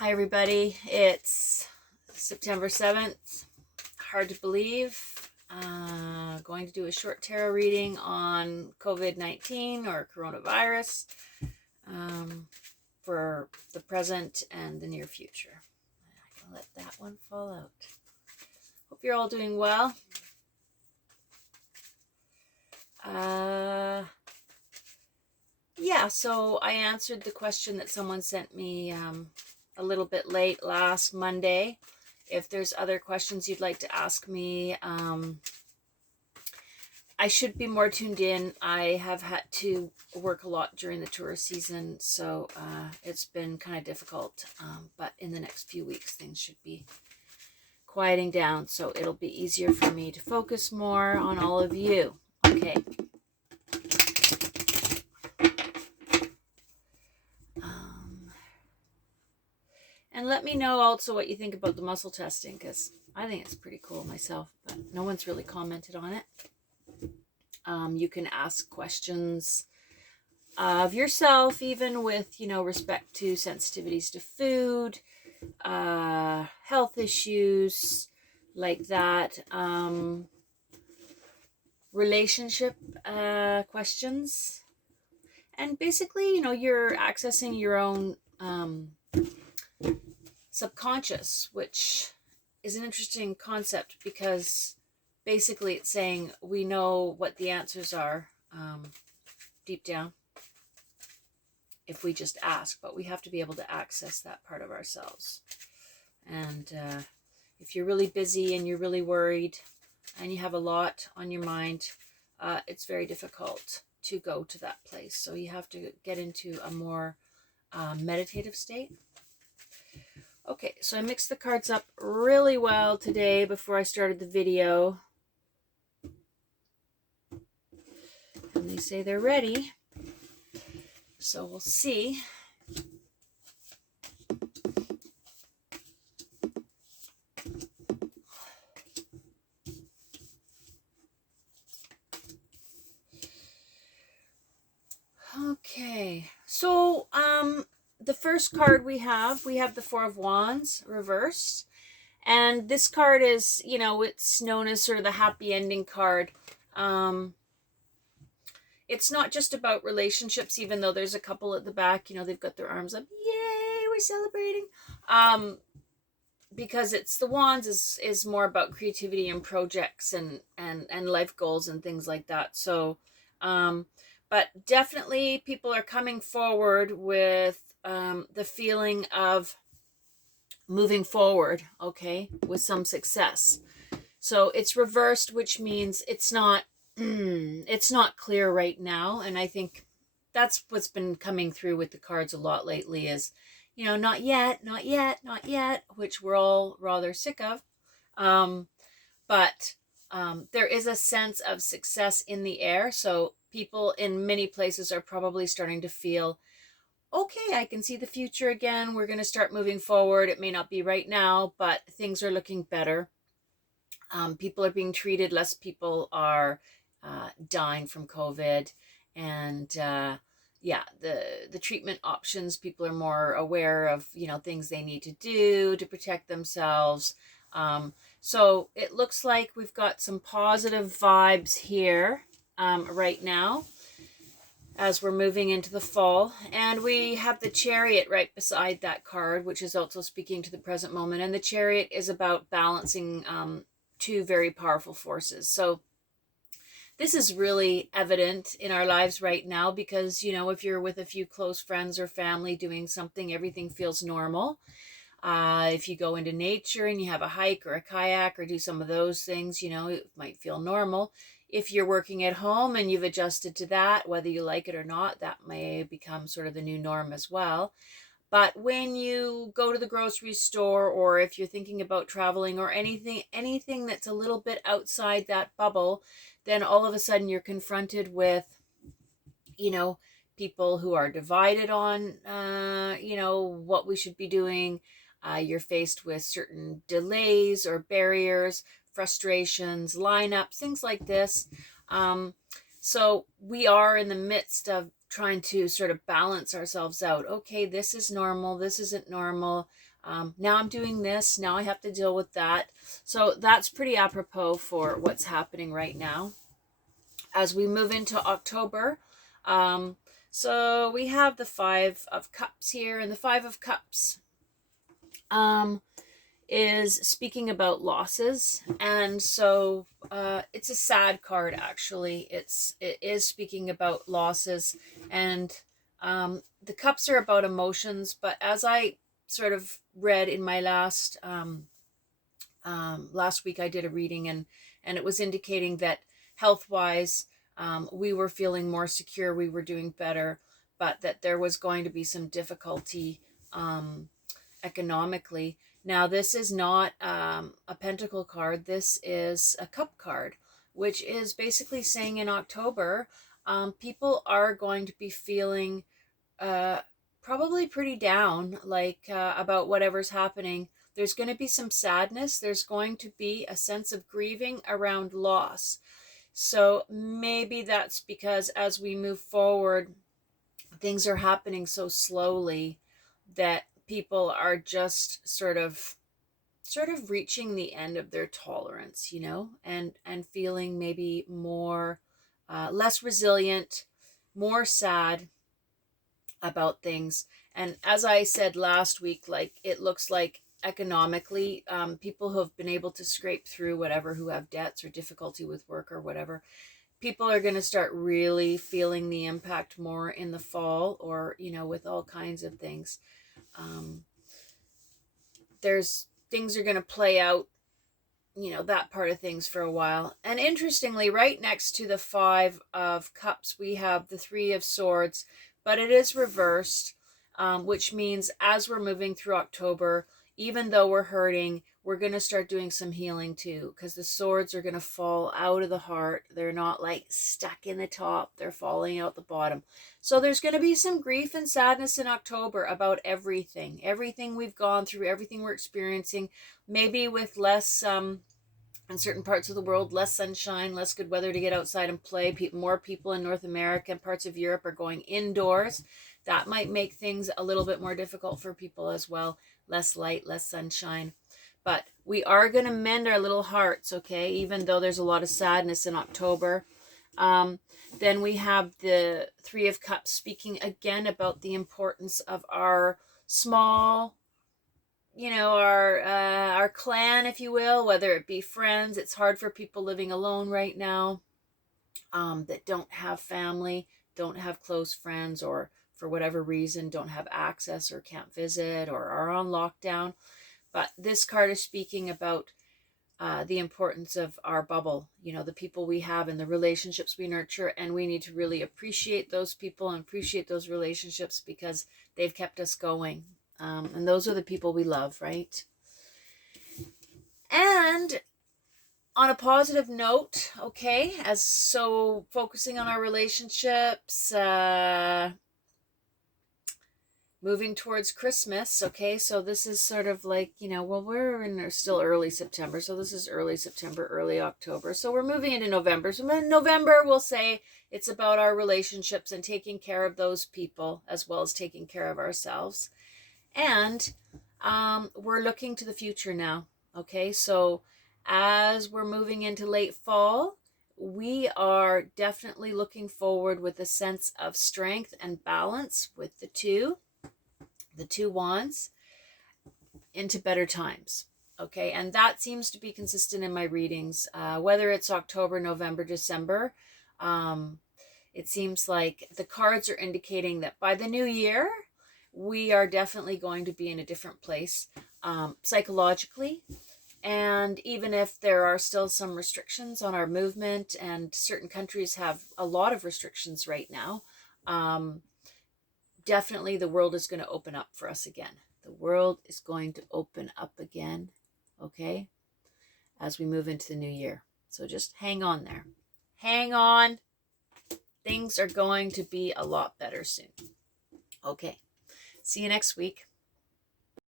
Hi everybody, it's September 7th, hard to believe. Going to do a short tarot reading on COVID-19 or coronavirus for the present and the near future. I can let that one fall out. Hope you're all doing well. Yeah, so I answered the question that someone sent me a little bit late last Monday. If there's other questions you'd like to ask me, I should be more tuned in. I have had to work a lot during the tourist season, so it's been kind of difficult. But in the next few weeks, things should be quieting down, so it'll be easier for me to focus more on all of you. Okay. And let me know also what you think about the muscle testing, because I think it's pretty cool myself, but no one's really commented on it. You can ask questions of yourself, even with, respect to sensitivities to food, health issues like that, relationship questions. And basically, you're accessing your own subconscious, which is an interesting concept because basically it's saying we know what the answers are deep down if we just ask, but we have to be able to access that part of ourselves. And if you're really busy and you're really worried and you have a lot on your mind, it's very difficult to go to that place. So you have to get into a more meditative state. Okay, so I mixed the cards up really well today before I started the video. And they say they're ready. So we'll see. Okay, so the first card we have the Four of Wands reversed. And this card is, it's known as sort of the happy ending card. It's not just about relationships, even though there's a couple at the back, they've got their arms up. Yay, we're celebrating. Because it's the Wands is more about creativity and projects and life goals and things like that. So, but definitely people are coming forward with the feeling of moving forward, okay, with some success. So it's reversed, which means it's not clear right now. And I think that's what's been coming through with the cards a lot lately is, not yet, not yet, not yet, which we're all rather sick of. But there is a sense of success in the air. So people in many places are probably starting to feel, okay, I can see the future again. We're going to start moving forward. It may not be right now, but things are looking better. People are being treated. Less people are dying from COVID. And yeah, the treatment options, people are more aware of, things they need to do to protect themselves. So it looks like we've got some positive vibes here right now as we're moving into the fall. And we have the Chariot right beside that card, which is also speaking to the present moment. And the Chariot is about balancing two very powerful forces. So this is really evident in our lives right now because, if you're with a few close friends or family doing something, everything feels normal. If you go into nature and you have a hike or a kayak or do some of those things, it might feel normal. If you're working at home and you've adjusted to that, whether you like it or not, that may become sort of the new norm as well. But when you go to the grocery store, or if you're thinking about traveling or anything that's a little bit outside that bubble, then all of a sudden you're confronted with, people who are divided on, what we should be doing. You're faced with certain delays or barriers, frustrations, lineups, things like this. So we are in the midst of trying to sort of balance ourselves out. Okay, this is normal. This isn't normal. Now I'm doing this. Now I have to deal with that. So that's pretty apropos for what's happening right now. As we move into October, so we have the Five of Cups here, and the Five of Cups is speaking about losses, and so it's a sad card. Actually, it is speaking about losses, and the cups are about emotions. But as I sort of read in my last week, I did a reading, and it was indicating that health wise, we were feeling more secure, we were doing better, but that there was going to be some difficulty economically. Now, this is not a pentacle card. This is a cup card, which is basically saying in October, people are going to be feeling probably pretty down, like about whatever's happening. There's going to be some sadness. There's going to be a sense of grieving around loss. So maybe that's because as we move forward, things are happening so slowly that people are just sort of reaching the end of their tolerance, and feeling maybe more less resilient, more sad about things. And as I said last week, like, it looks like economically, people who have been able to scrape through whatever, who have debts or difficulty with work or whatever, people are going to start really feeling the impact more in the fall, or with all kinds of things. There's things are going to play out, that part of things for a while. And interestingly, right next to the Five of Cups, we have the Three of Swords, but it is reversed, which means as we're moving through October, even though we're hurting, we're going to start doing some healing too, because the swords are going to fall out of the heart. They're not like stuck in the top, they're falling out the bottom. So there's going to be some grief and sadness in October about everything we've gone through, everything we're experiencing, maybe with less in certain parts of the world, less sunshine, less good weather to get outside and play. More people in North America and parts of Europe are going indoors. That might make things a little bit more difficult for people as well. Less light, less sunshine. But we are going to mend our little hearts, okay, even though there's a lot of sadness in October. Then we have the Three of Cups speaking again about the importance of our small, our clan, if you will, whether it be friends. It's hard for people living alone right now, that don't have family, don't have close friends, or for whatever reason don't have access or can't visit or are on lockdown. But this card is speaking about the importance of our bubble, the people we have and the relationships we nurture. And we need to really appreciate those people and appreciate those relationships, because they've kept us going. And those are the people we love, right? And on a positive note, okay, so focusing on our relationships, moving towards Christmas, okay, so this is sort of like, we're in still early September, so this is early September, early October, so we're moving into November. So in November, we'll say it's about our relationships and taking care of those people as well as taking care of ourselves. And we're looking to the future now, okay, so as we're moving into late fall, we are definitely looking forward with a sense of strength and balance with the two wands into better times. Okay, and that seems to be consistent in my readings, whether it's October, November, December. It seems like the cards are indicating that by the new year, we are definitely going to be in a different place psychologically. And even if there are still some restrictions on our movement, and certain countries have a lot of restrictions right now, definitely the world is going to open up for us again. The world is going to open up again, okay, as we move into the new year. So just hang on there. Hang on. Things are going to be a lot better soon. Okay. See you next week.